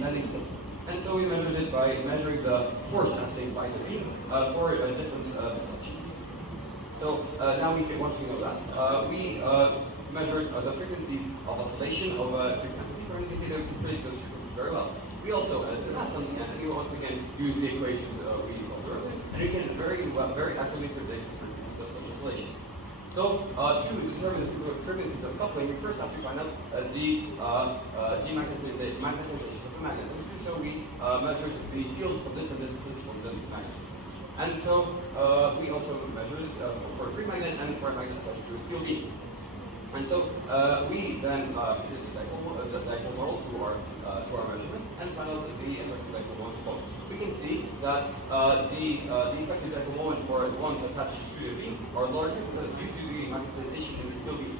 bending stiffness. And so we measured it by measuring the force acting by the beam for different deflections. So now once we know that, we measured the frequencies of oscillation of frequency, and you can see that we can predict those frequencies very well. We also did something, and we once again use the equations we solved earlier, and we can very accurately predict the frequencies of such oscillations. So to determine the frequencies of coupling, we first have to find out the demagnetization of the magnet. And so we measured the field from different distances from the magnets. And so we also measured for a free magnet and for a magnet attached to a steel beam. And so we then fitted the dipole model to our measurements and found out the effective dipole moment flow. We can see that the effective dipole moment for the ones attached to the beam are larger due to the magnetization in the steel beam.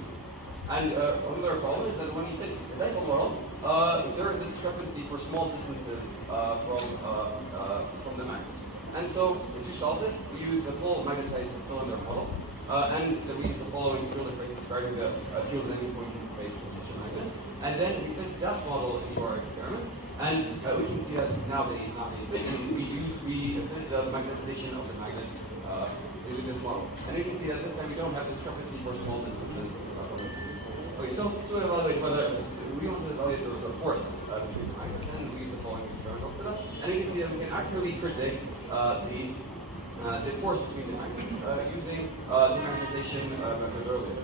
And another problem is that when you fit the dipole model, there is a discrepancy for small distances from the magnet. And so to solve this, we use the full magnetized cylinder model. And we use the following field equation describing the field at any point in space for such a magnet. And then we fit that model into our experiments, and we can see that now they fit, and we fit the magnetization of the magnet into this model. And you can see that this time we don't have discrepancy for small distances from the system. Okay, so to evaluate whether we want to evaluate the force between the magnets, and we use the following experimental setup. And you can see that we can accurately predict the force between the magnets using the magnetization method earlier.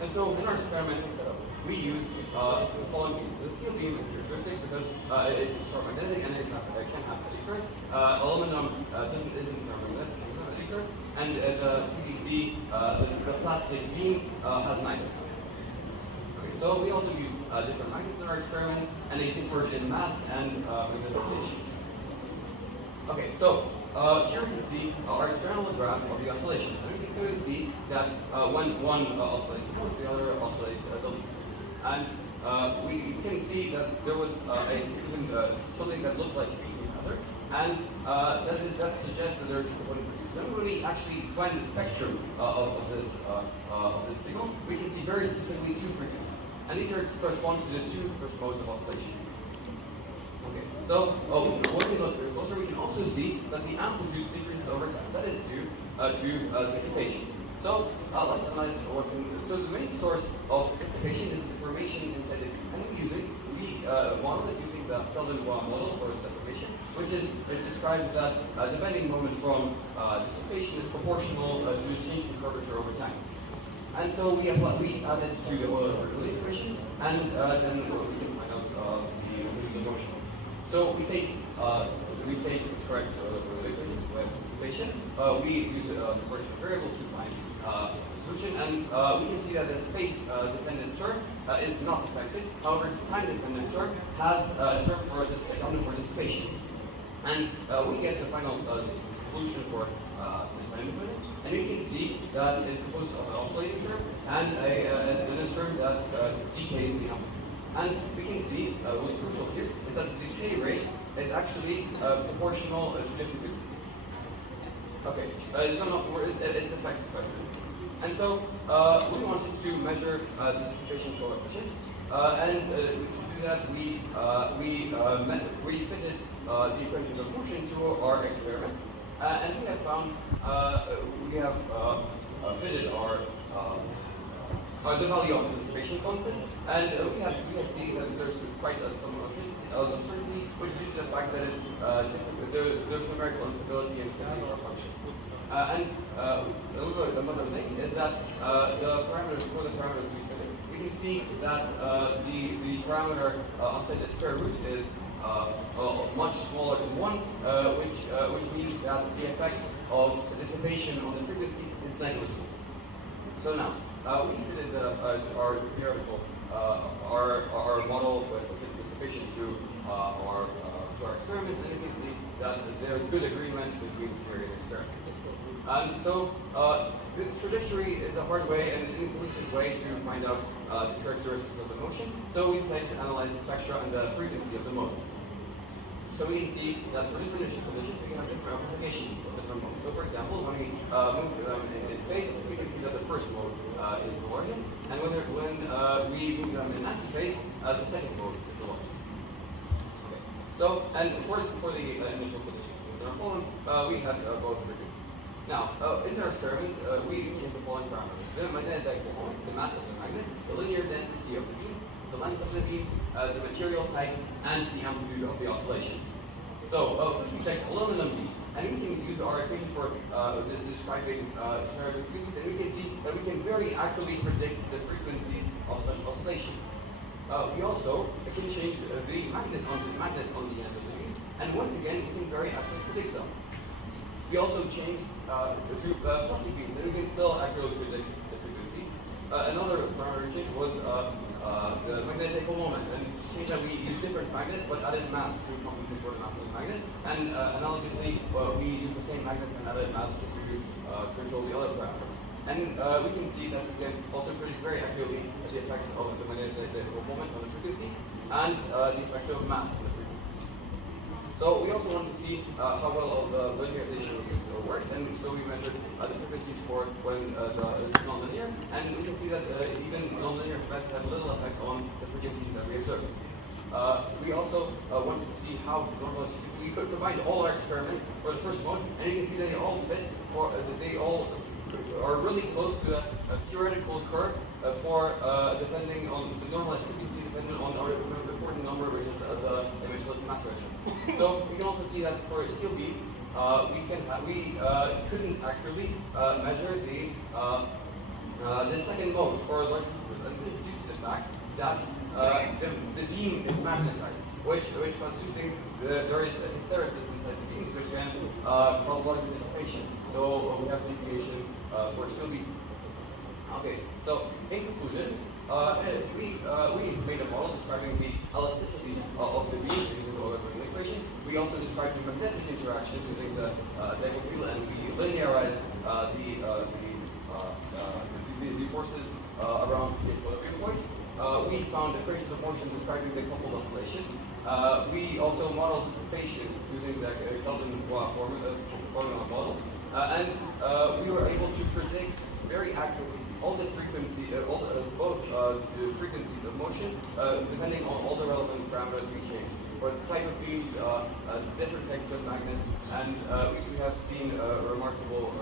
And so in our experimental setup, we use the following beams. The steel beam is characteristic because it's ferromagnetic and it can have eddy currents. Aluminum isn't ferromagnetic, it has eddy currents. And the PVC, the plastic beam, has neither. Okay, so we also use different magnets in our experiments, and they differ in mass and magnetization. Okay, so here you can see our experimental graph of the oscillations. And we can clearly see that when one oscillates the most, the other oscillates the least. And we can see that there was something that looked like beating other, and that suggests that there are two component frequencies. Then when we actually find the spectrum of this signal, we can see very specifically two frequencies. And these correspond to the two first modes of oscillation. Okay, so when we look closer, we can also see that the amplitude decreases over time. That is due to dissipation. So let's analyze what can. So the main source of dissipation is the deformation inside the beam. And we model it using the Lavriková model for deformation, which describes that the bending moment from dissipation is proportional to the change in curvature over time. And so we add it to the Euler equation, and then we can find out the motion. So we take this correct equation with dissipation. We use separation of variables to find the solution, and we can see that the space-dependent term is not affected. However, the time-dependent term has a term for dissipation, and we get the final solution for the time-dependent. And you can see that it composed of an oscillating term and a term that decays the amplitude. And we can see what's crucial here is that the decay rate is actually proportional to the frequency. Okay, it's effects question. And so we wanted to measure the dissipation coefficient, and to do that we fitted the equations of motion to our experiments, and we have found we have fitted the value of the dissipation constant, and we have seen that there's quite some uncertainty, which is due to the fact that there's numerical instability in fitting our function. And another thing is that for the parameters we fitted, we can see that the parameter outside the square root is much smaller than 1, which means that the effect of dissipation on the frequency is negligible. So now, we fitted our theoretical our model with dissipation to our experiments, and you can see that there's good agreement between theory and experiment. So the trajectory is a hard way and an inclusive way to find out the characteristics of the motion. So we decided to analyze the spectra and the frequency of the modes. So we can see that for different initial conditions, we can have different amplifications of different modes. So for example, when we move them in phase, we can see that the first mode is the largest, and when we move them in antiphase, the second mode is the largest. Okay. So, and for the initial conditions in our problem, we had both frequencies. Now, in our experiments, we changed the following parameters: the magnetic dipole moment, the mass of the magnet, the linear density of the beams, the length of the beam, the material type, and the amplitude of the oscillations. So, first we check aluminum beams, and we can use our equation for describing frequencies, and we can see that we can very accurately predict the frequencies of such oscillations. We also can change the magnets on the end of the beam, and once again we can very accurately predict them. We also changed to plastic beams, and we can still accurately predict the frequencies. Another parameter change was the magnetic dipole moment, and to change that we used different magnets but added mass to compensate for the mass of the magnet. And analogously, we used the same magnets and added mass to control the other parameters. And we can see that we can also predict very accurately the effects of the magnetic dipole moment on the frequency and the effect of mass on the frequency. So we also wanted to see how well the linearization worked, and so we measured the frequencies for when it's nonlinear, and we can see that even nonlinear effects have little effect on the frequencies that we observe. We also wanted to see how normalized frequency. We could combine all our experiments for the first mode, and you can see that they all fit, they all are really close to a theoretical curve for depending on the normalized frequency, depending on our reporting number, which is the emissionless mass ratio. So we can also see that for steel beams, we couldn't accurately measure the second mode for large systems, and this is due to the fact that the beam is magnetized, which constituting there is a hysteresis inside the beams, which can cause large dissipation. So we have deviation for steel beams. Okay, so in conclusion, we made a model describing the elasticity of the beams using the Lavriková equations. We also described the magnetic interactions using the dipole field, and we linearized the forces around the equilibrium point. We found equations of motion describing the coupled oscillations. We also modeled dissipation using the Lavriková formula model. And we were able to predict very accurately all the frequency, both the frequencies of motion, depending on all the relevant parameters we changed. For the type of beams, different types of magnets, and we have seen remarkable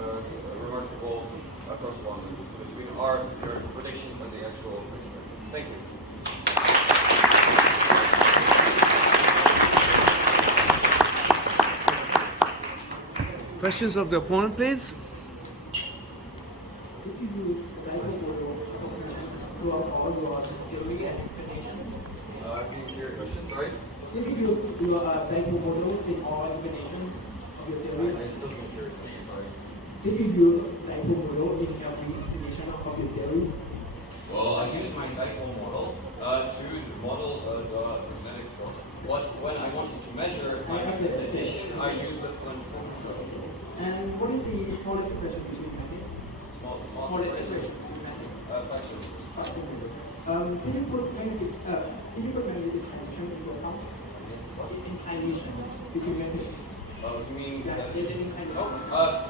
correspondence between our predictions and the actual experiments. Thank you. Questions of the opponent, please. Throughout all your theory and explanation. Can you hear your question? Sorry? Did you do a dipole model in all explanation of your theory? I still can't hear your question, sorry. Did you use dipole model in every explanation of your theory? Well, I used my dipole model to model the magnetic force. When I wanted to measure my magnetisation, I used the cylindrical model. And what is the smallest expression between magnets? Smallest expression between magnets? Did you put magnetic distribution into account? Inclination between magnets? You mean that?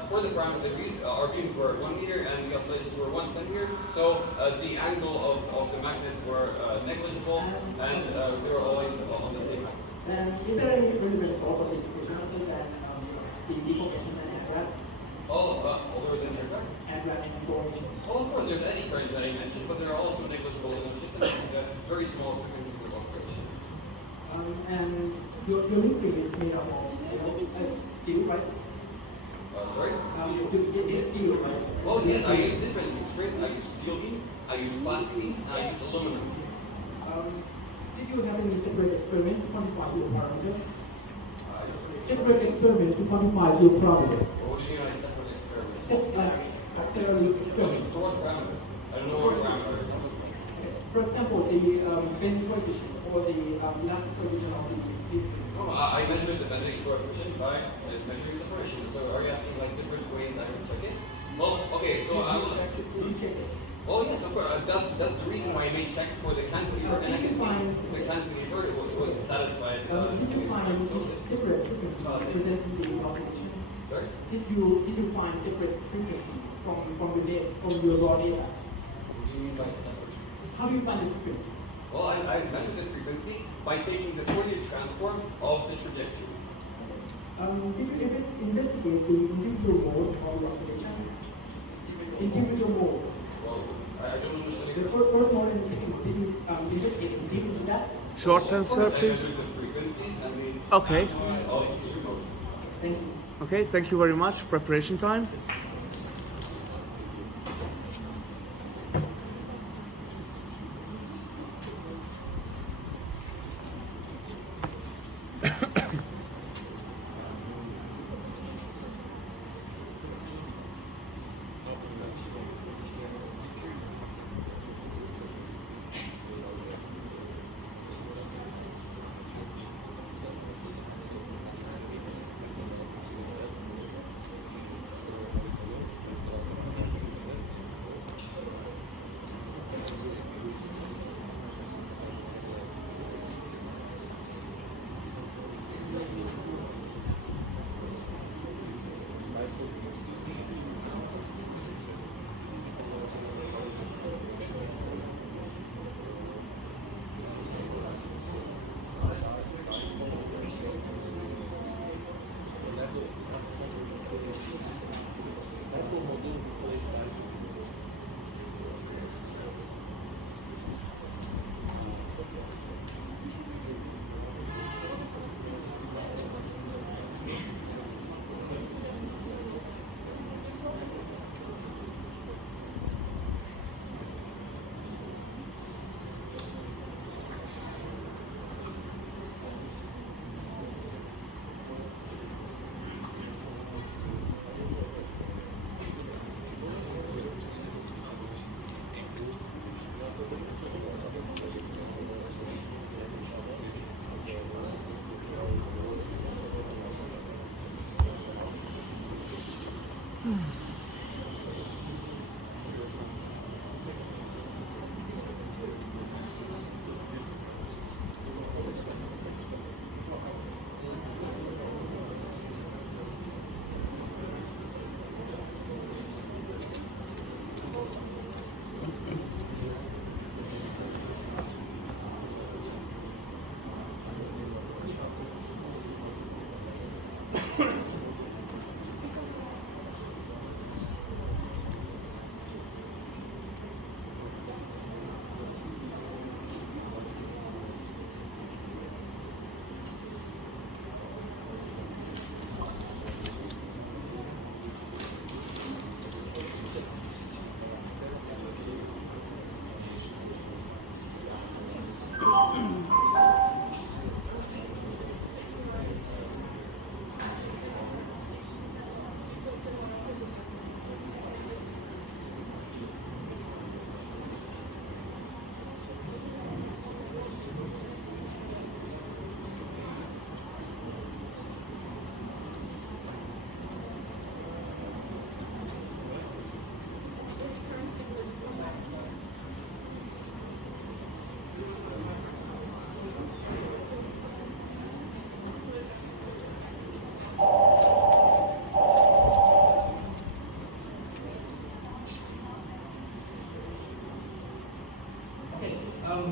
for the parameter that we used, our beams were 1 meter and the oscillations were 1 centimeter. So the angle of the magnets were negligible, and they were always on the same axis. And is there any relevant also this equation other than the deformation and aircraft? Other than aircraft? Aircraft and deformation. Well, of course, there's any current that I mentioned, but there are also negligible systems with very small frequencies of oscillation. And your liquid is made up of steel, right? Sorry? It is steel, right? Well, yes, I use different springs. I use steel beams, I use plastic beams, and I use aluminum beams. Did you have any separate experiments to quantify your parameters? Separate experiments to quantify your parameters. What do you mean by separate experiments? Experiment. For what parameter? I don't know what parameter. For example, the bending coefficient or the elastic coefficient of the steel. No, I measured the bending coefficient by measuring the pressure. So are you asking like different ways I can check it? Well, okay, so I will check it. Well, yes, of course. That's the reason why I made checks for the cantilever, and I can see the cantilever was satisfied. Did you find separate frequency representing the oscillation? Sorry? Did you find separate frequency from your raw data? What do you mean by separate? How do you find the frequency? Well, I measured the frequency by taking the Fourier transform of the trajectory. Did you ever investigate the individual mode of the oscillation? Individual mode. Well, I don't understand. The first mode and the second mode, did you investigate into that? Short answer, please. The frequencies and we Okay. all two modes. Thank you. Okay, thank you very much. Preparation time.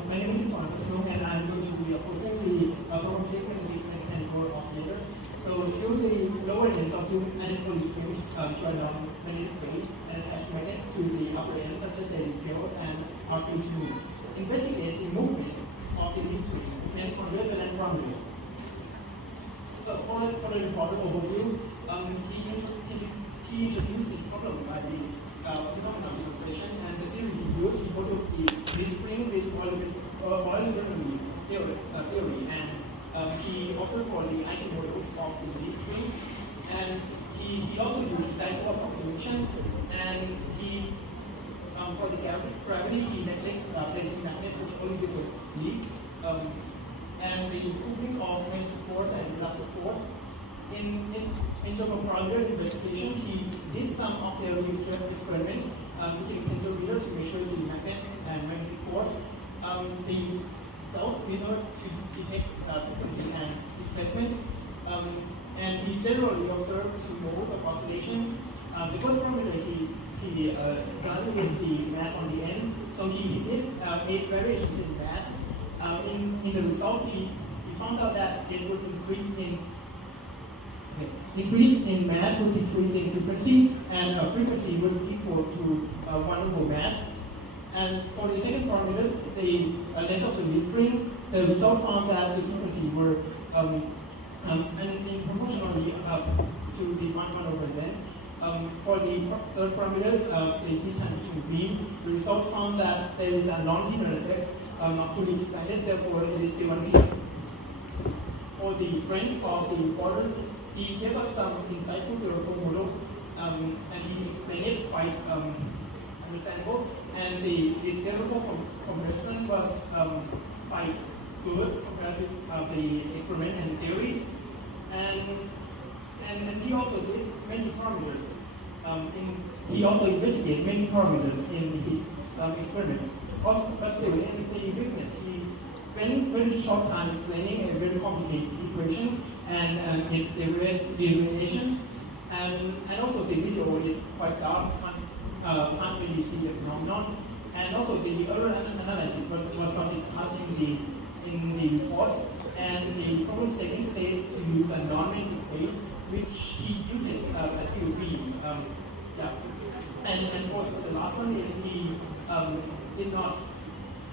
My name is Ptaszek, and I'm going to be opposing the proposition and board oscillator. So show the lower end of two identical strings which are down many strings and attach magnet to the upper end such as the repel and R2 move. Investigate the movement of the lead string and convert the land boundary. So for the important overview, he introduced this problem by the phenomenon of rotation, and the theory he used, he thought of the spring with oil theory, and he also for the eigenmodel of the lead spring, and he also used dipole approximation, and he for the gravity he placed magnet which only with lead, and the improving of force and elastic force. In terms of parameter investigation, he did some of the experiment using tensor readers to measure the magnet and magnetic force. They used self-reader to detect frequency and displacement, and he generally observed two modes of oscillation. The first parameter he started with the mass on the end, so he did 8 variations in mass. In the result, he found out that it would increase in mass would decrease in frequency, and frequency would equal to 1 over mass. And for the second parameter, the length of the lead string, the result found that the frequency were and proportionally to the 1 over length. For the third parameter, the distance between beam, the result found that there is a non-linear effect, not fully explained, therefore it is theoretic. For the strength of the border, he gave us some insightful theoretical model, and he explained it quite understandable. And the theoretical comparison was quite good compared to the experiment and theory. And he also did many parameters. He also investigated many parameters in his experiment. Also, but still, in the weakness, he spent very short time explaining a very complicated equation and its derivations. And also the video is quite dark, can't really see the phenomenon. And also the other analysis was not discussed in the report. And the problem statement states to use a non-matrix space, which he uses as POV. And for the last one is he did not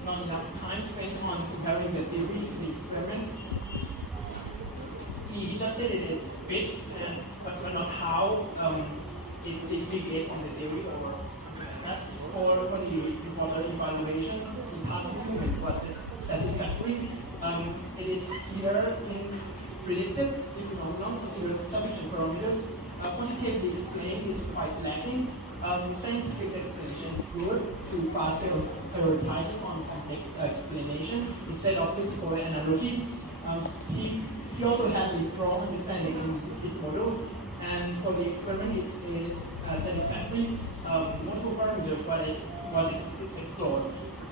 enough time spent on comparing the theory to the experiment. He just did it bits, but not how it deviates from the theory or that. For the report evaluation, the past improvement was satisfactory. It is clear in predicted the phenomenon consider sufficient parameters. Quantitatively explained is quite lacking. Scientific explanation is good to prioritize on complex explanation instead of physical analogy. He also had a strong understanding in his model, and for the experiment it is satisfactory. Multiple parameters was explored.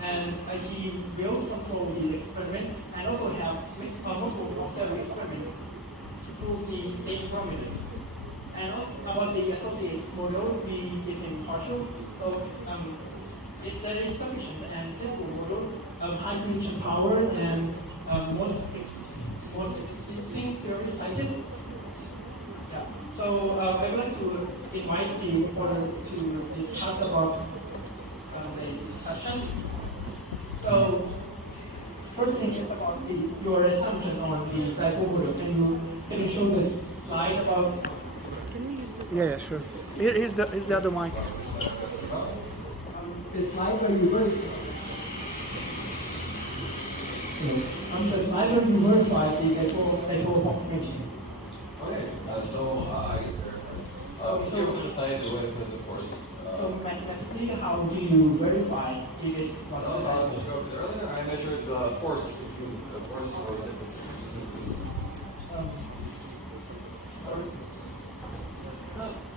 And he built also the experiment and also have multiple observable experiments to prove the same parameters. And also about the associated model, we became partial. So there is sufficient and simple models, high prediction power, and most existing theory cited. Yeah. So I would like to invite the reporter to discuss about the discussion. So, first thing is about your assumption on the dipole model. Can you show the slide about? Yeah, sure. Here's the other mic. The slide where you were. The slide where you verify the dipole approximation. Okay, so I get there. Here we decide the way to the force. So mathematically, how do you verify if it was earlier I measured the force between the force or the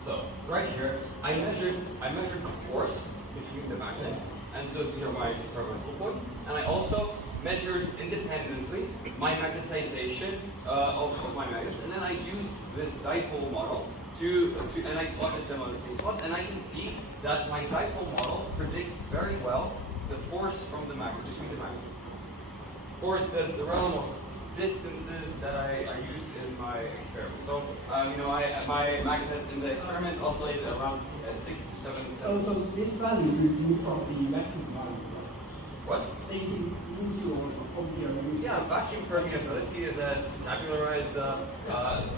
So right here, I measured the force between the magnets and to determine its experimental points, and I also measured independently my magnetization of my magnets, and then I used this dipole model and I plotted them on the same spot, and I can see that my dipole model predicts very well the force from the magnet, between the magnets. For the realm of distances that I used in my experiment. So, my magnets in the experiment oscillated around 6 to 7 centimeters. So this value is removed from the vacuum value. What? They use your Yeah, vacuum permeability is a tabularized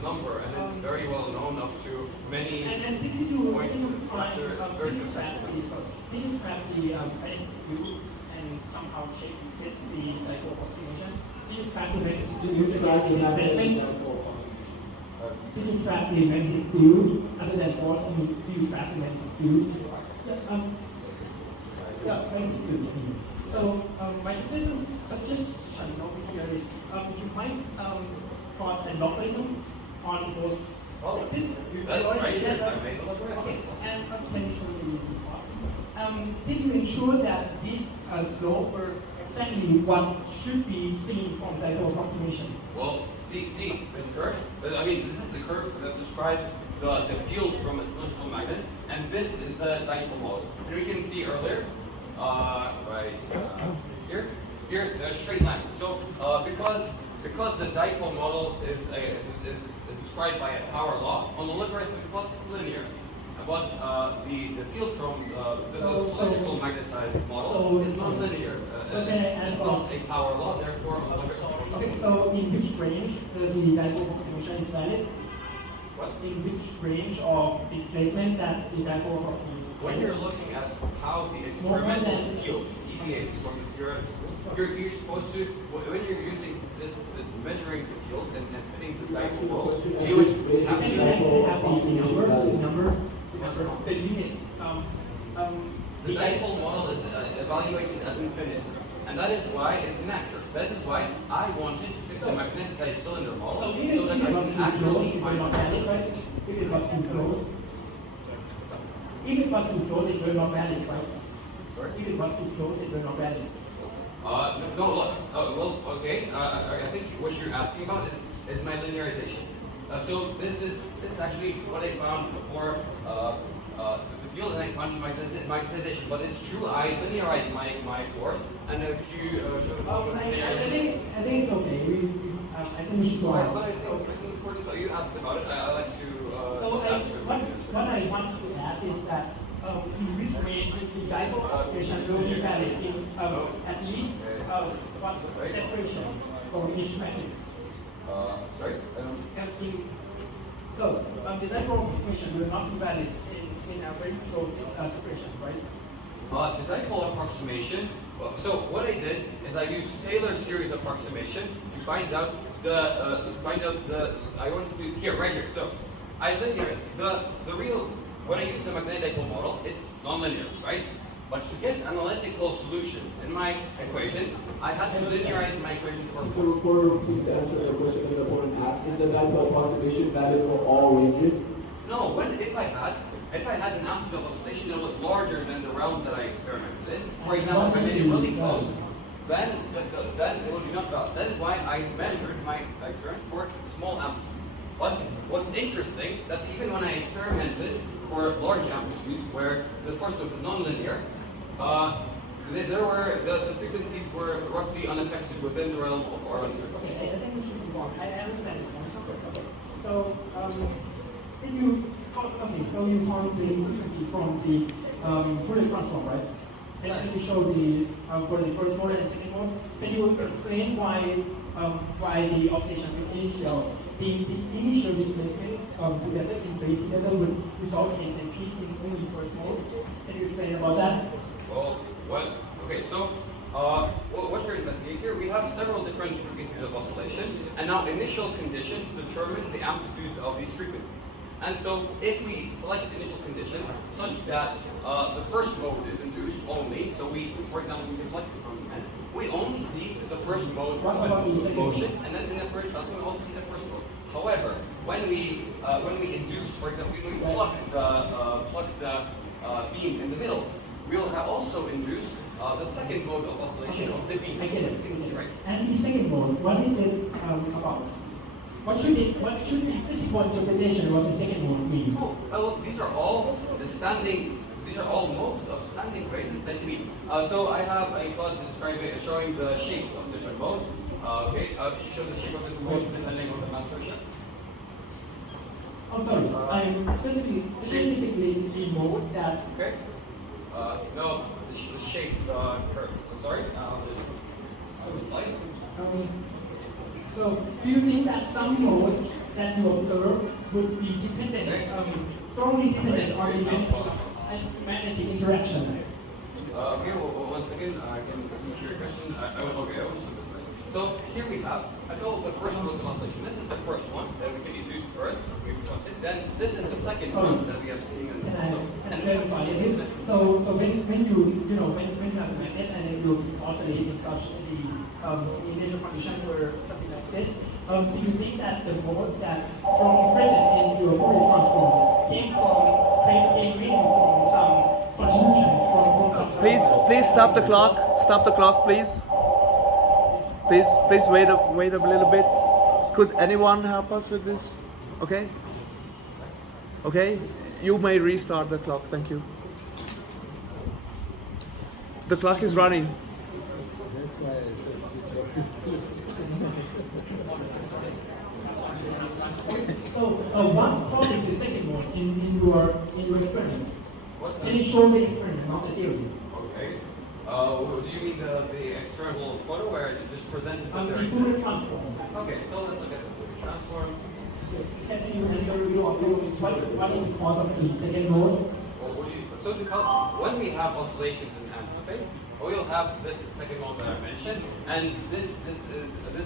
number, and it's very well known up to many points after it's very conceptual. This is perhaps the view and somehow shape fit the cycle of optimization. This is calculated to utilize the This is track the magnetic field other than force, and you track the magnetic field. Magnetic field. So my suggestion over here is you might plot a logarithm on both axes. Okay, and let me show you the plot. Did you ensure that these slope were exactly what should be seen from the approximation? Well, see this curve? This is the curve that describes the field from a cylindrical magnet, and this is the dipole model. And we can see earlier, here, there's straight lines. So because because the dipole model is described by a power law, on the logarithmic plot it's linear. But the field from the cylindrical magnetized model is non-linear. It's not a power law, therefore. Okay, so in which range the dipole approximation is valid? What? In which range of the statement that the dipole approximation? When you're looking at how the experimental field deviates from the theoretical, you're supposed to, when you're using this measuring the field and fitting the dipole, you would have to have the number. The unit. The dipole model is evaluated at infinity, and that is why it's inaccurate. That is why I wanted to pick the magnetized cylinder model so that I can actually find out. If it was too close. If it was too close, it will not valid, right? Sorry? If it was too close, it will not valid. No, look. Well, okay. I think what you're asking about is my linearization. So this is actually what I found for the field, and I found magnetization. But it's true, I linearized my force. And could you show the I think it's okay. I think we should go on. But I think it's important. You asked about it. I like to. What I want to add is that in which range the dipole application will be valid in at least what separation for each matrix. Sorry? So, the dipole approximation will not be valid in a very close separation, right? The dipole approximation. So what I did is I used Taylor's series approximation to find out I wanted to here right here. So I linear the real when I use the magnetic dipole model, it's nonlinear, right? But to get analytical solutions in my equations, I had to linearize my equations for The reporter, please answer the question that the opponent asked. Is the dipole approximation valid for all ranges? No, if I had an amplitude of oscillation that was larger than the realm that I experimented in, for example, if I made it really close, then it would be not valid. That is why I measured my experiment for small amplitudes. But what's interesting, that even when I experimented for large amplitudes, where the force was nonlinear, the frequencies were roughly unaffected within the realm of our uncertainty. Okay, I think we should move on. I understand it. So, if you so you found the frequency from the Fourier transform, right? And then you show the for the first mode and second mode. Can you explain why the oscillation initial the initial displacement together in phase together would result in a peak in only first mode? Can you explain about that? Okay, so what we're investigating here, we have several different frequencies of oscillation, and now initial conditions determine the amplitudes of these frequencies. And so if we select initial conditions such that the first mode is induced only, so for example, we deflect it from the end, we only see the first mode of motion, and then in the first transform, we also see the first mode. However, when we induce, for example, when we pluck the beam in the middle, we'll have also induced the second mode of oscillation of the beam. I get it. You can see, right? And the second mode, what is it about? What should be physical interpretation of what the second mode mean? Oh, well, these are all modes of standing wave and standing beam. So I have a plot showing the shapes of different modes. Okay, can you show the shape of different modes depending on the mass pressure? I'm sorry, I'm specifically the mode that. Okay. No, the shape curve. Sorry, I'll just slide. So, do you think that some modes that you observe would be dependent, strongly dependent on the magnetic interaction? Okay, well, once again, I can hear your question. I will show this. So here we have a couple of the first modes of oscillation. This is the first one that we can induce first. Then this is the second one that we have seen in the photo. And clarify it. So when you have a magnet and then you oscillate in such the initial condition or something like this, do you think that the mode that from present in your Fourier transform came from some contribution from Please stop the clock. Stop the clock, please. Please wait a little bit. Could anyone help us with this? Okay. Okay. You may restart the clock. Thank you. The clock is running. That's why I said what causes the second mode in your experiment? Can you show the experiment, not the theory? Okay. Do you mean the external photo where it just presented the The Fourier transform. Okay, so let's look at the Fourier transform. Can you answer what is the cause of the second mode? So when we have oscillations in interface, we'll have this second mode that I mentioned, and this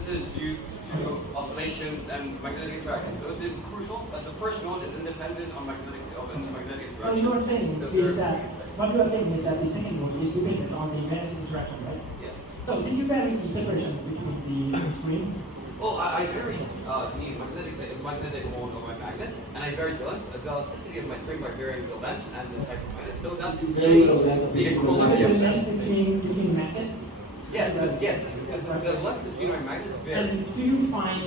is due to oscillations and magnetic interactions. So it's crucial that the first mode is independent of magnetic interactions. So you are saying is that what you are saying is that the second mode is dependent on the magnetic interaction, right? Yes. So did you vary the separation between the screen? Well, I varied the magnetic mode of my magnets, and I varied the elasticity of my spring by varying the length and the type of magnet. So that changed the equilibrium. The length between magnets? Yes, the length between my magnets vary. And do you find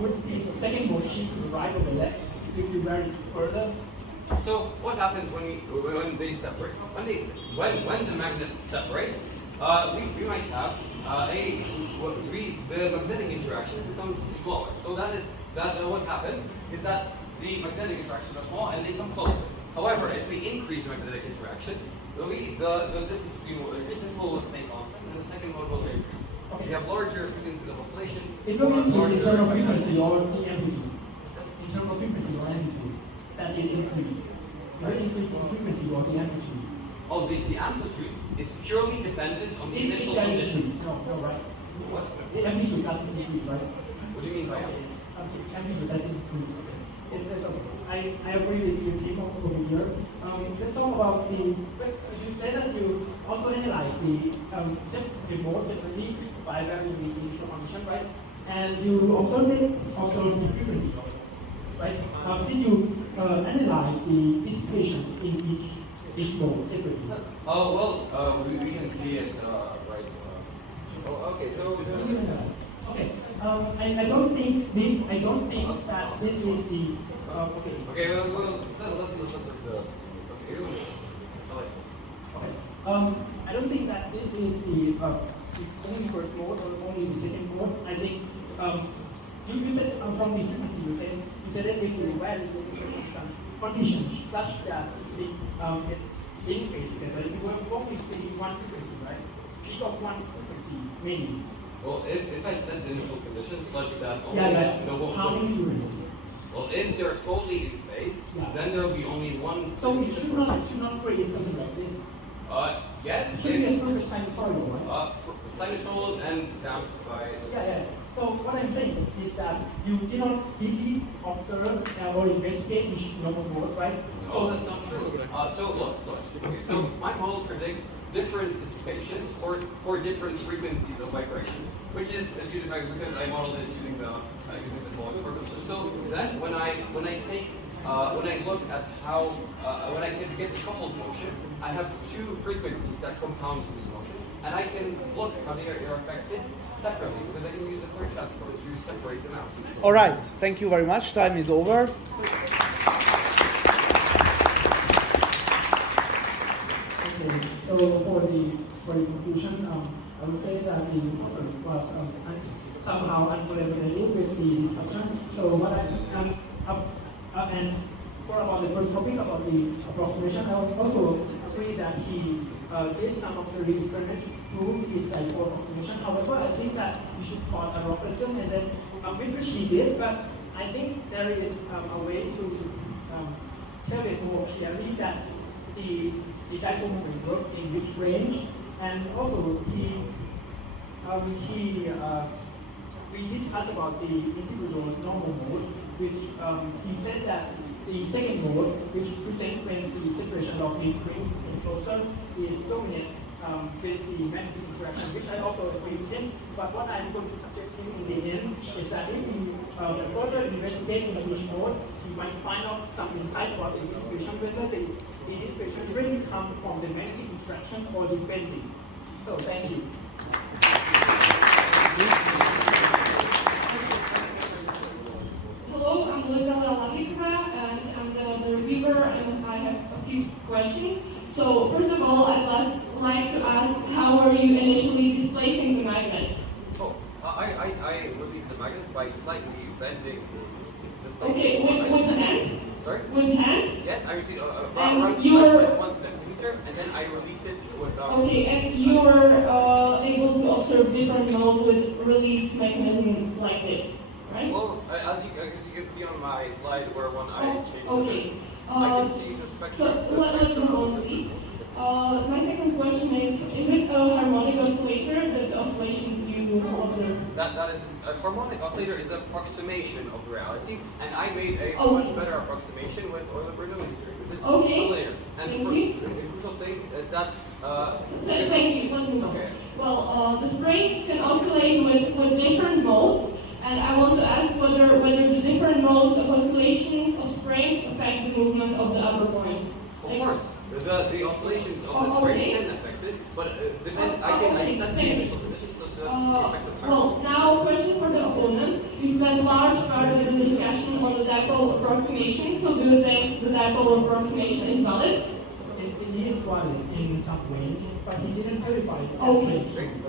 with the second mode sheet to the right or the left, if you vary further? So what happens when they separate? When the magnets separate, we might have the magnetic interaction becomes smaller. So what happens is that the magnetic interactions are small and they come closer. However, if we increase the magnetic interactions, the distance between this mode will stay constant and the second mode will increase. Okay. We have larger frequencies of oscillation. It will increase in terms of frequency or the amplitude. In terms of frequency or amplitude, that it increases. Will it increase in frequency or the amplitude? Oh, the amplitude is purely dependent on the initial conditions. No, right. What? The amplitude doesn't increase, right? What do you mean by amplitude? Amplitude doesn't increase. I agree with you people over here. Let's talk about you said that you also analyze the mode separately by varying the initial condition, right? And you observe the frequency, right? Did you analyze the dissipation in each mode separately? We can see it right. Okay, so. Okay. I don't think that this is the. Okay. Okay. Well, let's look at the. Okay. Okay. I don't think that this is the only first mode or only the second mode. I think you said from the frequency you said that if you vary the conditions such that it's in phase together, you will only see one frequency, right? Peak of one frequency, maybe. Well, if I set the initial conditions such that only how many frequencies? Well, if they're totally in phase, then there will be only one. So it should not create something like this. Yes. It should be a perfect sinusoidal, right? Sinusoidal and damped by. Yeah. So what I'm saying is that you did not deeply observe or investigate each normal mode, right? No, that's not true. So look. So my model predicts different dissipations for different frequencies of vibration, which is due to the fact because I modeled it using the following purposes. So then when I look at how when I can get the coupled motion, I have two frequencies that compound to this motion, and I can look how they are affected separately because I can use the Fourier transform to separate them out. All right. Thank you very much. Time is over. So for the conclusion, I would say that the conference was somehow uncollaborative with the discussion. So what and for about the first topic about the approximation, I would also agree that he did some of the experiments to prove his dipole approximation. However, I think that we should call a reference and then which he did, but I think there is a way to tell it more clearly that the dipole moment works in which range, and also we discussed about the individual normal mode, which he said that the second mode, which presents when the separation of the string is closer, is dominant with the magnetic interaction, which I also agree with him. But what I'm going to suggest him in the end is that if you further investigate in each mode, you might find out some insight about the dissipation, whether the dissipation really comes from the magnetic interaction or the bending. So thank you. Hello, I'm Lavriková, and I'm the reviewer, and I have a few questions. So first of all, I'd like to ask, how were you initially displacing the magnets? I released the magnets by slightly bending the space. Okay, with hand? Sorry? With hand? Yes, I receive And around you less were- than 1 centimeter, and then I release it with. Okay, and you were able to observe different modes with release mechanism like this, right? Well, as you can see on my slide, where when I change Okay. I can see the spectrum. So let's move on, please. My second question is it a harmonic oscillator that the oscillations you observe? That is a harmonic oscillator is an approximation of reality, and I made a Oh. much better approximation with Euler-Bernoulli theory. This is Okay. oscillator, and Thank for, you. the crucial thing is that. Thank you. Let's move on. Okay. Well, the springs can oscillate with different modes, and I want to ask whether the different modes of oscillations of springs affect the movement of the upper point. Of course, the oscillations of the Oh, spring okay. can affect it, but depend. Oh, I can okay. set the Thank you. initial conditions such that the effect of Well, now a question for the opponent. You spent large part of the discussion on the dipole approximation, so do you think the dipole approximation is valid? It is valid in some way, but he didn't clarify it. Okay.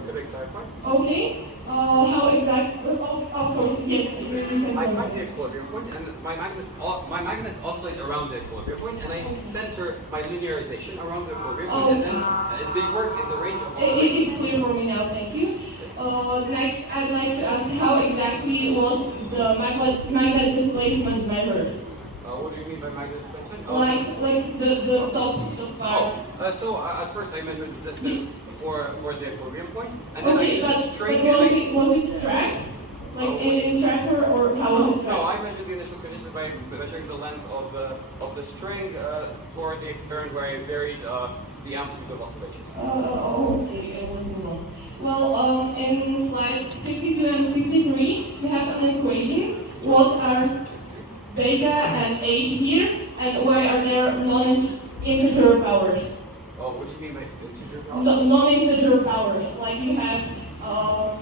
Could I clarify? Okay. How exact? Of course, yes. You can I go find on. the equilibrium point, and my magnets oscillate around the equilibrium point, and I center my linearization around the equilibrium point, and then they work in the range of It oscillations. is clear for me now, thank you. Next, I'd like to ask how exactly was the magnet displacement measured? What do you mean by magnet displacement? Like the top part. So at first I measured the distance for the equilibrium point, and then I Okay, used but a string. was it tracked? Like in tracker, or how was it tracked? No, I measured the initial conditions by measuring the length of the string for the experiment where I varied the amplitude of oscillation. Okay, I will move on. Well, in slides 52 and 53, we have an equation. What are beta and h here, and why are there non-integer powers? Oh, what do you mean by integer power? Non-integer powers, like you have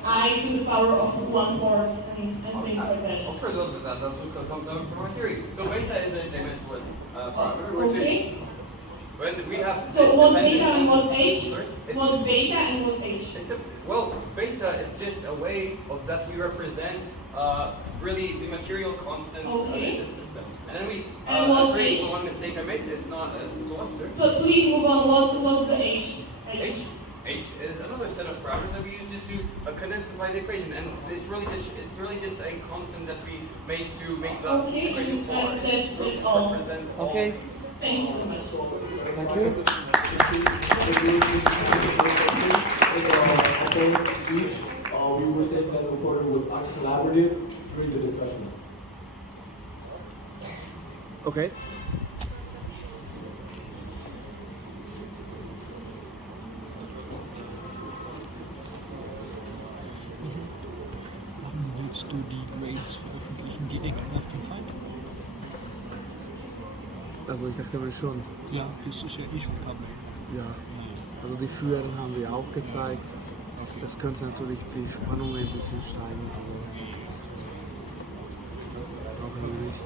I to the power of 1/4 and things like that. Of course, that's what comes out from our theory. So beta is a dimensionless parameter, which Okay. is when we have. So what beta and what h? Sorry? What beta and what h? Well, beta is just a way of that we represent really the material constants Okay. in the system. And then we And what's afraid h? for one mistake I made, it's not so what, sir? So please move on. What's the h? H is another set of parameters that we use just to condensify the equation, and it's really just a constant that we made to make the Okay, equation smaller. that's all. Represents all. Okay, Thank you so much. thank you. We were saying that the recording was not collaborative during the discussion. Okay. Wann willst du die Grades veröffentlichen, direkt nach dem Fight? Also ich dachte mir schon, Ja, das ist ja schon public. ja. Also die früheren haben wir auch gezeigt. Das könnte natürlich die Spannung ein bisschen steigen, aber auch nicht.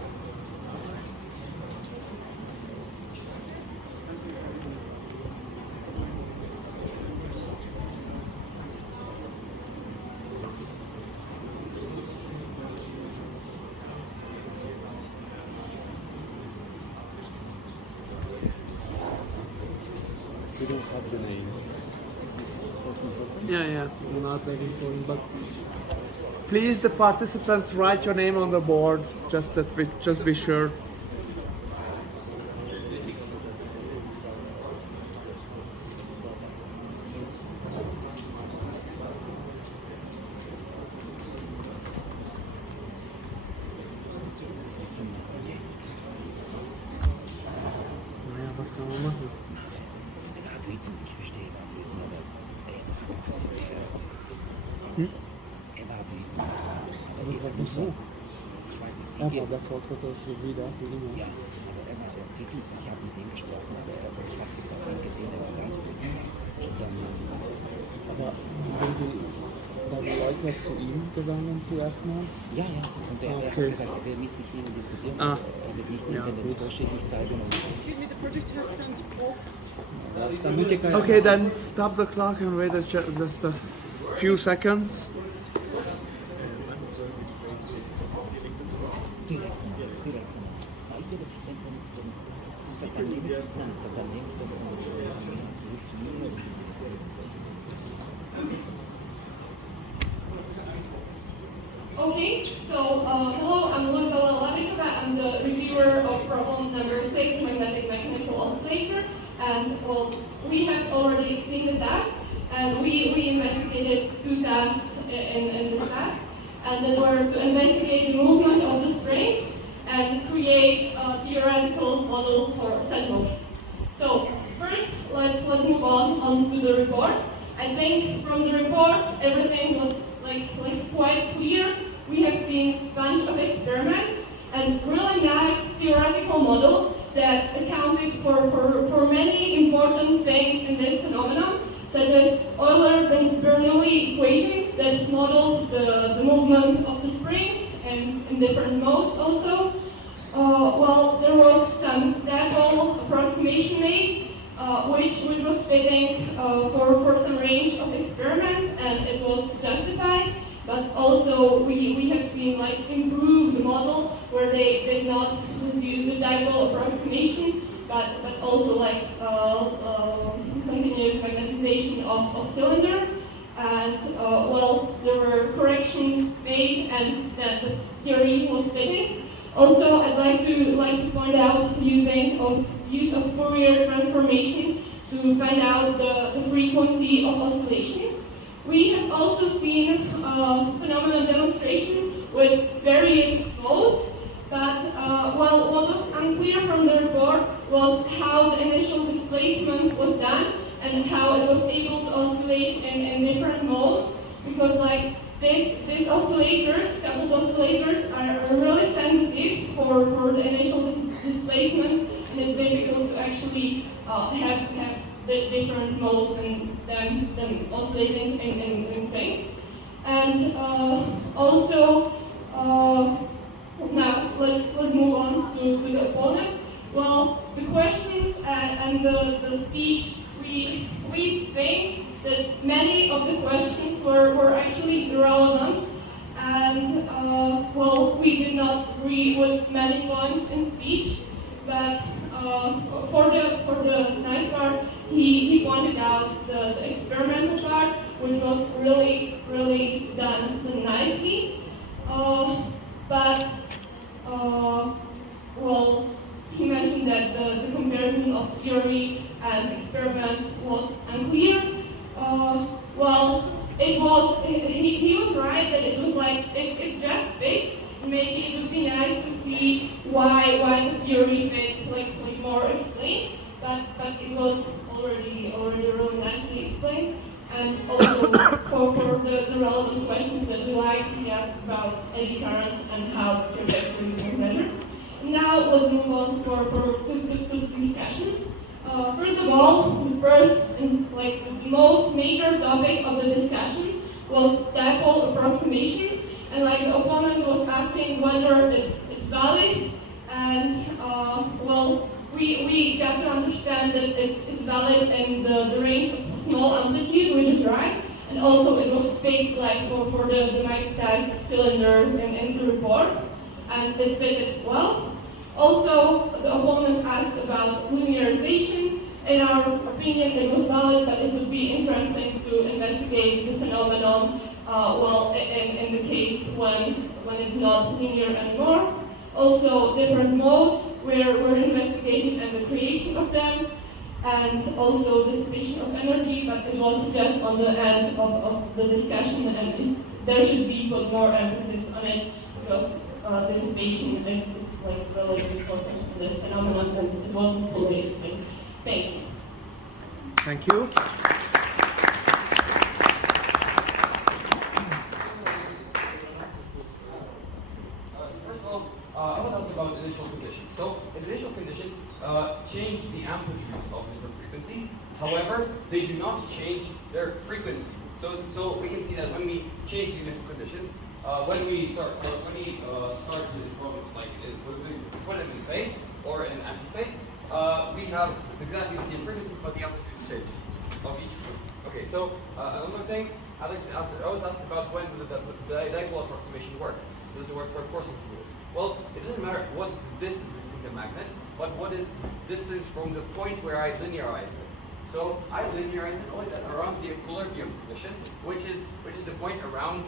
We don't have the names. Yeah, we're not taking for him, but please, the participants, write your name on the board, just that we just be sure. Naja, was kann man machen? Ich verstehe, er war wütend, aber er ist noch professionell. Er war wütend, aber Wieso? ich weiß nicht, Ja, aber der Vortritt ist schon wieder, wie immer. ja, aber er war so wütend, ich habe mit ihm gesprochen, aber ich habe das auf ihn gesehen, er war ganz wütend. Und dann, Aber sind die deine Leute zu ihm gegangen zuerst mal? ja, und er hat Okay. gesagt, er will mit Ihnen diskutieren, Ah. er wird nicht Ja, den gut. Spreadsheet nicht zeigen. Und Okay, then stop the clock and wait just a few seconds. Directement. Maar ik denk dat dat neemt dat terug te nemen. Okay, so hello, I'm Lavriková. I'm the reviewer of problem number 6, magnetic mechanical oscillator. And well, we have already seen the task, and we investigated 2 tasks in this task, and they were to investigate the movement of the springs and create a theoretical model for set motion. So first, let's move on to the report. I think from the report everything was like quite clear. We have seen a bunch of experiments and really nice theoretical model that accounted for many important things in this phenomenon, such as Euler-Bernoulli equations that modeled the movement of the springs and in different modes also. Well, there was some dipole approximation made, which was fitting for some range of experiments, and it was justified. But also we have seen improved model where they did not use the dipole approximation, but also continuous magnetization of cylinder. And well, there were corrections made, and the theory was fitting. Also, I'd like to point out use of Fourier transformation to find out the frequency of oscillation. We have also seen phenomenon demonstration with various modes, but well, what was unclear from the report was how the initial displacement was done and how it was able to oscillate in different modes, because these oscillators, coupled oscillators, are really sensitive for the initial displacement, and it's difficult to actually have the different modes and them oscillating in sync. And also, now let's move on to the opponent. Well, the questions and the speech, we think that many of the questions were actually irrelevant, and well, we did not agree with many points in speech, but for the nice part, he pointed out the experimental part, which was really done nicely. But well, he mentioned that the comparison of theory and experiments was unclear. Well, it was. He was right that it was it just fits. Maybe it would be nice to see why the theory fits more explained, but it was already really nicely explained. And also for the relevant questions that we like, he asked about eddy currents and how trajectory is measured. Now let's move on to discussion. First of all, the first and the most major topic of the discussion was dipole approximation, and the opponent was asking whether it's valid, and well, we got to understand that it's valid in the range of small amplitude, which is right, and also it was fixed for the magnetized cylinder in the report, and it fitted well. Also, the opponent asked about linearization. In our opinion, it was valid, but it would be interesting to investigate the phenomenon, well, in the case when it's not linear anymore. Also, different modes were investigated and the creation of them, and also dissipation of energy, but it was just on the end of the discussion, and there should be put more emphasis on it, because dissipation is really important in this phenomenon, and it wasn't fully explained. Thank you. Thank you. First of all, I want to ask about initial conditions. So, initial conditions change the amplitudes of different frequencies. However, they do not change their frequencies. So we can see that when we change the initial conditions, when we start to from when we put it in phase or in antiphase, we have exactly the same frequencies, but the amplitudes change of each frequency. Okay, so another thing I was asked about when the dipole approximation works. Does it work for forcing rules? Well, it matter what's the distance between the magnets, but what is distance from the point where I linearize it. So I linearize it always at around the equilibrium position, which is the point around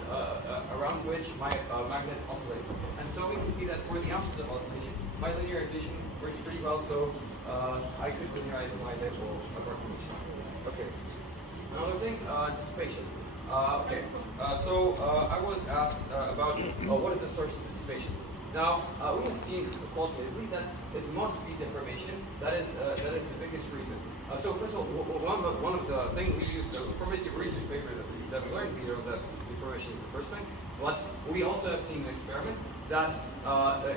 which my magnets oscillate. And so we can see that for the Amsterdam oscillation, my linearization works pretty well. So I could linearize my dipole approximation. Okay. Another thing, dissipation. I was asked about what is the source of dissipation. Now, we have seen qualitatively that it must be deformation. That is the biggest reason. So first of all, one of the things we used for basic research paper that we learned here that deformation is the first thing. But we also have seen experiments that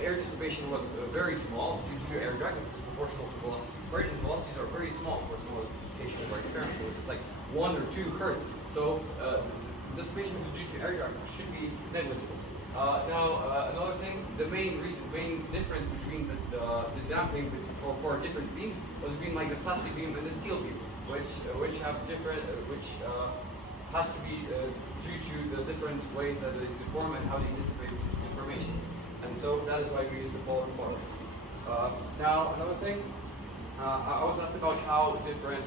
air dissipation was very small due to air drag, which is proportional to velocity squared, and velocities are very small for some location of our experiment. So it's like 1 or 2 hertz. So dissipation due to air drag should be negligible. Another thing, the main difference between the damping for different beams was between like the plastic beam and the steel beam, which have different, has to be due to the different ways that they deform and how they dissipate information. And so that is why we use the following model. Now another thing, I was asked about how different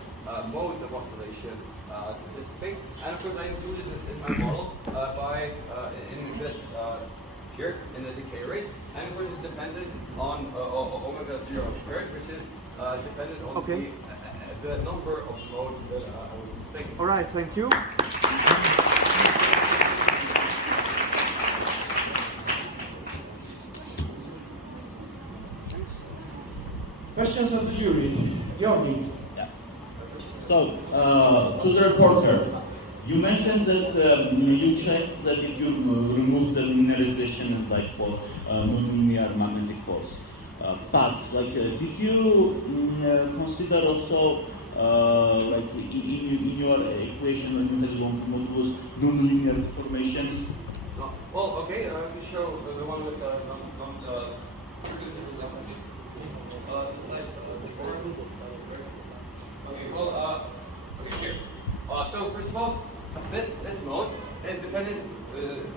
modes of oscillation dissipate, and of course I included this in my model in this here in the decay rate, and of course it's dependent on omega 0 squared, which is dependent on the number of modes that I was thinking. All right, thank you. Questions of the jury. Georgi. Yeah. So, to the reporter, you mentioned that you checked that if you remove the linearization like for nonlinear magnetic force. But did you consider also in your equation when you had long modulus nonlinear deformations? Well, okay, I can show the one with the slide before. Okay, well, okay, here. So first of all, this mode is dependent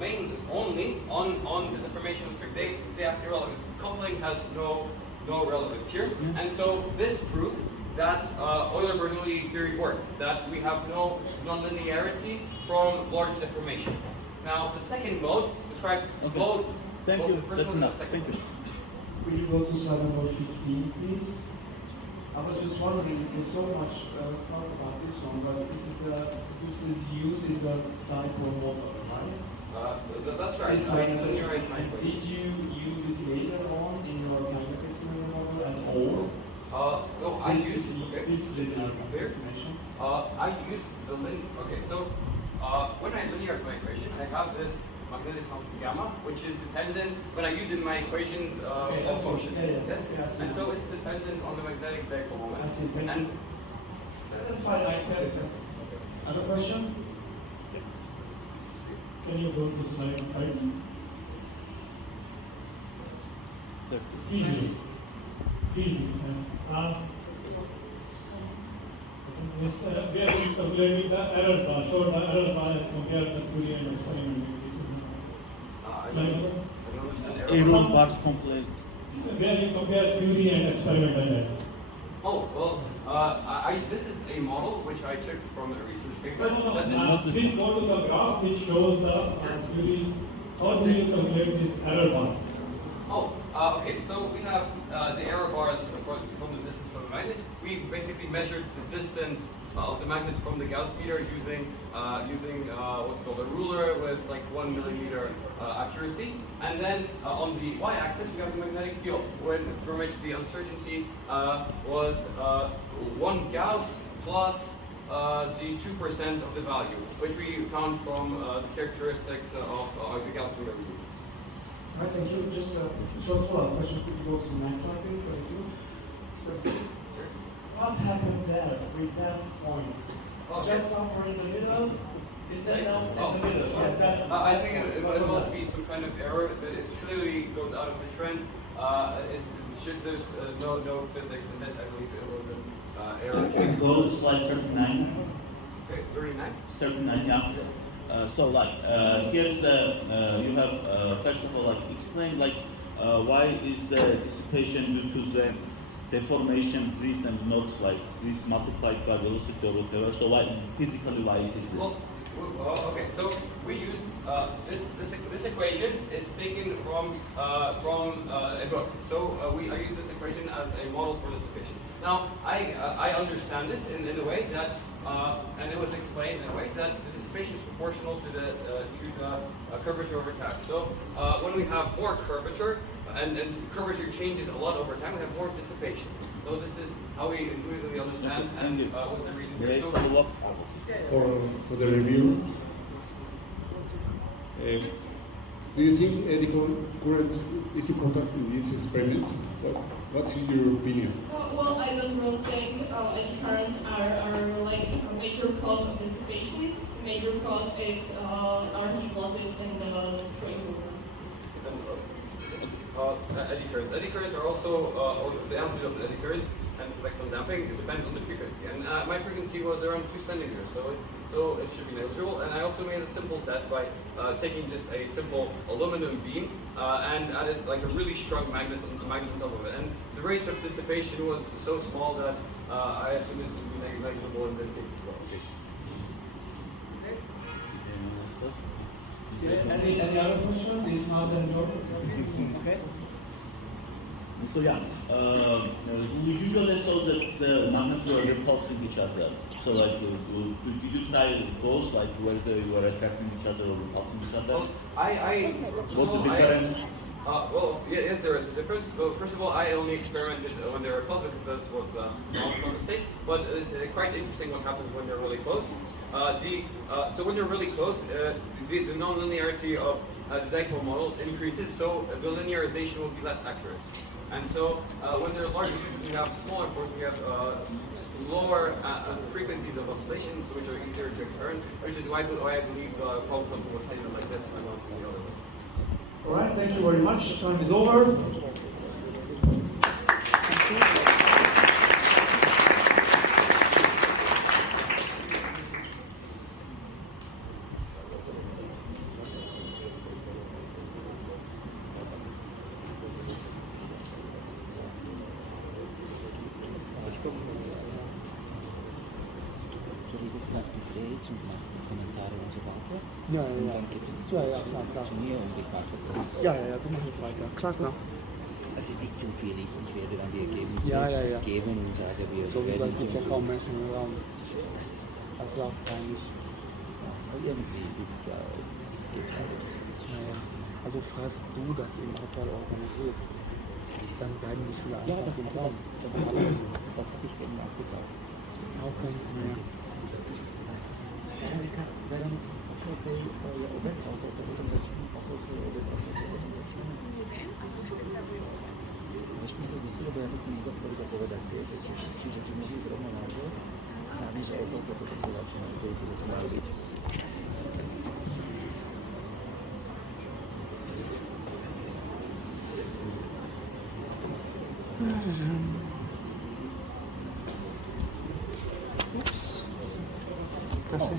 mainly only on the deformation of string. They have irrelevant. Coupling has no relevance here, and so this proves that Euler-Bernoulli theory works. That we have no nonlinearity from large deformations. Now the second mode describes both. Thank you. The first That's one and the enough. second Thank you. Will you go to slide number 15, please? I was just wondering, there's so much talk about this one, but this is used in the dipole model, right? That's right. I linearize my equation. Did you use it later on in your magnetic cylinder model at all? No, I used this linear clear. information. I used the Okay, so when I linearize my equation, I have this magnetic constant gamma, which is dependent when I use it in my equations of motion. Yes, and so it's dependent on the magnetic dipole moment. I see. And That's fine. I get it. Other question? Can you go to slide 5? Easy. We are comparing the error bar. So the error bar is compared to theory and experiment. I don't understand Error bars complete. Where you compare theory and experiment. Oh, well, this is a model which I took from a research paper. Please go to the graph which shows the theory. How do you calculate this error bar? Okay, so we have the error bars from the distance from the magnet. We basically measured the distance of the magnets from the Gauss meter using what's called a ruler with like 1 millimeter accuracy. And then on the y-axis we have the magnetic field, from which the uncertainty was 1 Gauss plus the 2% of the value, which we found from the characteristics of the Gauss meter we used. Right, thank you. Just a short follow-up question. Could you go to the next slide, please? Thank you. What happened there with that point? Just somewhere in the middle? Did they know in the middle? I think it must be some kind of error. It clearly goes out of the trend. There's no physics in this. I believe it was an error. Go to slide 39. Okay, 39. 39, yeah. Here's you have first of all explain why is the dissipation due to the deformation this and not like this multiplied by velocity or whatever? So why physically why it is this? Okay, so we use this equation is taken from a book. So I use this equation as a model for dissipation. Now I understand it in a way that, and it was explained in a way that the dissipation is proportional to the curvature over time. So when we have more curvature and curvature changes a lot over time, we have more dissipation. So this is how we intuitively understand and what's the reason here. So, for the review. Do you think eddy current is important in this experiment? What's your opinion? Well, I don't think eddy currents are like a major cause of dissipation. The major cause is large losses in the spring movement. Eddy currents. Eddy currents are also the amplitude of the eddy currents and effects on damping. It depends on the frequency. And my frequency was around 2 centimeters, so it should be negligible. And I also made a simple test by taking just a simple aluminum beam and added like a really strong magnet on top of it. And the rate of dissipation was so small that I assume it's negligible in this case as well. Any other questions? If not, then go. Okay. So yeah, we usually saw that the magnets were repulsing each other. So like, did you try those, like where they were attracting each other or repulsing each other? What's the difference? Well, yes, there is a difference. Well, first of all, I only experimented when they're repelled because that's what the model states. But it's quite interesting what happens when they're really close. So when they're really close, the non-linearity of the dipole model increases, so the linearization will be less accurate. And so when they're larger distances, we have smaller force, we have lower frequencies of oscillation, so which are easier to experiment, which is why I believe Paul was stated like this and not the other way. All right, thank you very much. Time is over. Du redest nach den Trades und machst die Kommentare und so weiter. Ja, Und ja, dann gibst du es ja, klar. zu mir und ich mache das. Ja, wir machen es weiter. Klar. Es ist nicht zufällig, ich werde dann die Ergebnisse Ja. geben und sage, wir So wie werden es gibt ja kaum Menschen im Raum. Das ist Also auch eigentlich. und irgendwie dieses Jahr geht es alles. Naja. Also falls du das im Hotel organisierst, dann bleiben die Schüler Ja, einfach das im Raum. habe ich denen auch gesagt. Okay, ja. Zresztą zniesiło, bo ja to chcę zapowiedzieć opowiadać, wiesz, że czy może jest równo na to, a mi, że to co zacznie, żeby to zrobić. Ups. Kasy.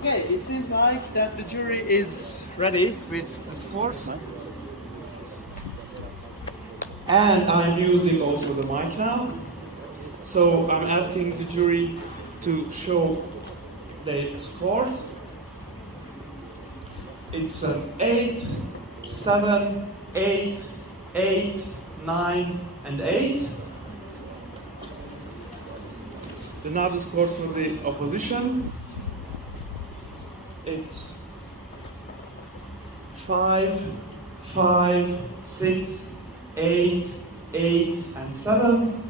Okay, it seems like that the jury is ready with the scores. And I'm using also the mic now. So I'm asking the jury to show their scores. It's 8, 7, 8, 8, 9, and 8. The now the scores for the opposition. It's 5, 5, 6, 8, 8, and 7.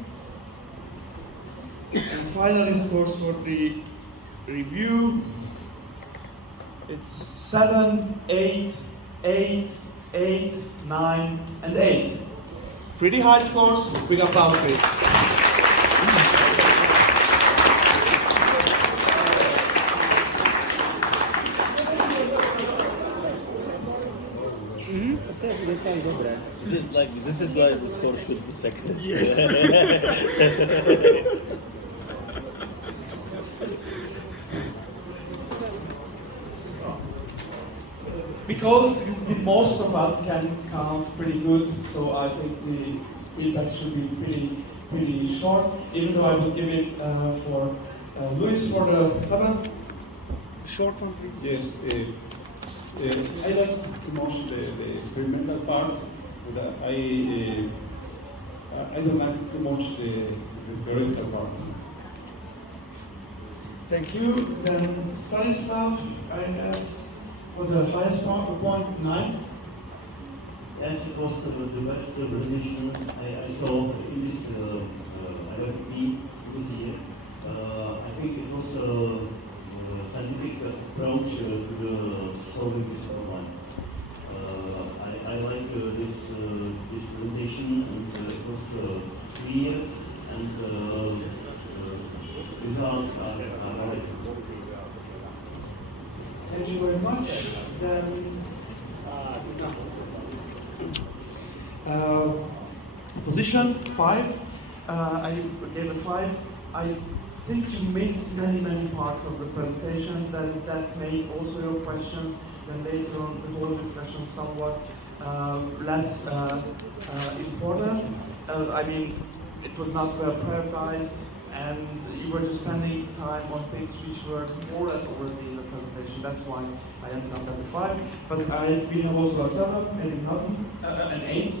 And finally scores for the review. It's 7, 8, 8, 8, 9, and 8. Pretty high scores. Big applause, please. This is why the score should be second. Yes. Because most of us can count pretty good, so I think the feedback should be pretty short. Even though I would give it for Luis for the 7. Short one, please. Yes. I like the most the experimental part, but I don't like too much the theoretical part. Thank you. Then study stuff, I guess, for the highest point, 9. Yes, it was the best presentation I saw in this IYPT this year. I think it was a scientific approach to the solving this problem. I like this presentation, and it was clear, and results are right. Thank you very much. Then Position 5. I gave a 5. I think you missed many parts of the presentation that made also your questions, then later on the whole discussion somewhat less important. I mean, it was not well prioritized, and you were just spending time on things which were more or less already in the presentation. That's why I ended up at a 5. But we have also a 7, maybe not an 8.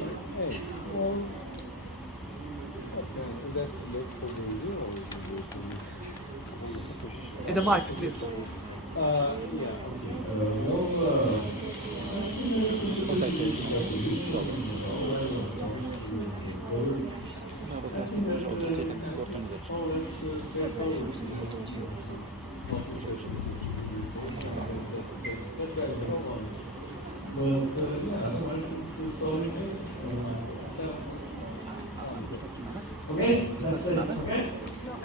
In the mic, please. okay, that's it. Okay,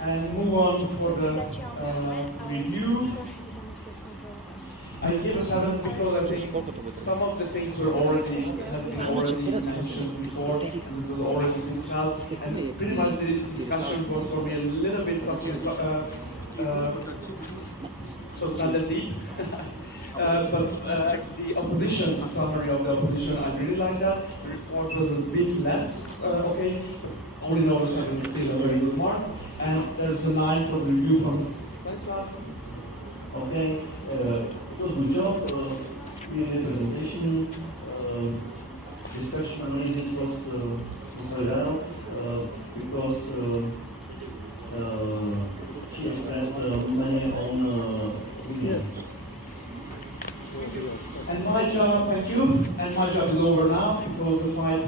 and move on for the review. I give a 7 because I think some of the things were already mentioned before, it was already discussed, and pretty much the discussion was for me a little bit something so not that deep. But the opposition, summary of the opposition, I really like that. The report was a bit less okay. Only notice that it's still a very good mark. And there's a 9 for the review from Stanislav. Okay, it was a good job. Clear presentation. Discussion analysis was very well because she expressed many own ideas. And my job, thank you, and my job is over now because the fight